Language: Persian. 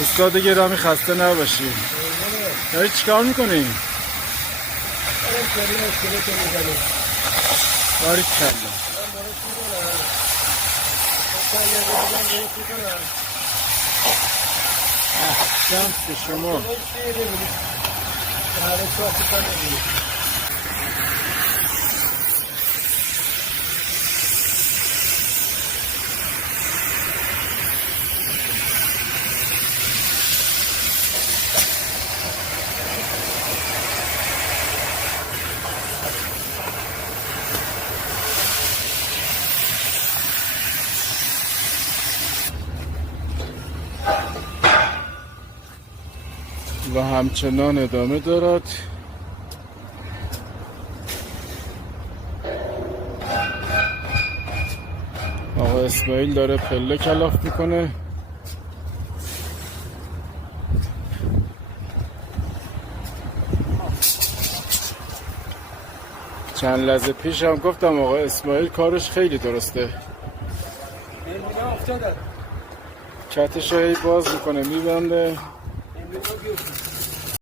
استاد گرامی خسته نباشی. داری چیکار میکنی؟ باری کلا شمس شما و همچنان ادامه دارد. آقا اسماعیل داره پله کلاف میکنه. چند لحظه پیش هم گفتم آقا اسماعیل کارش خیلی درسته. کتش رو باز میکنه میبنده.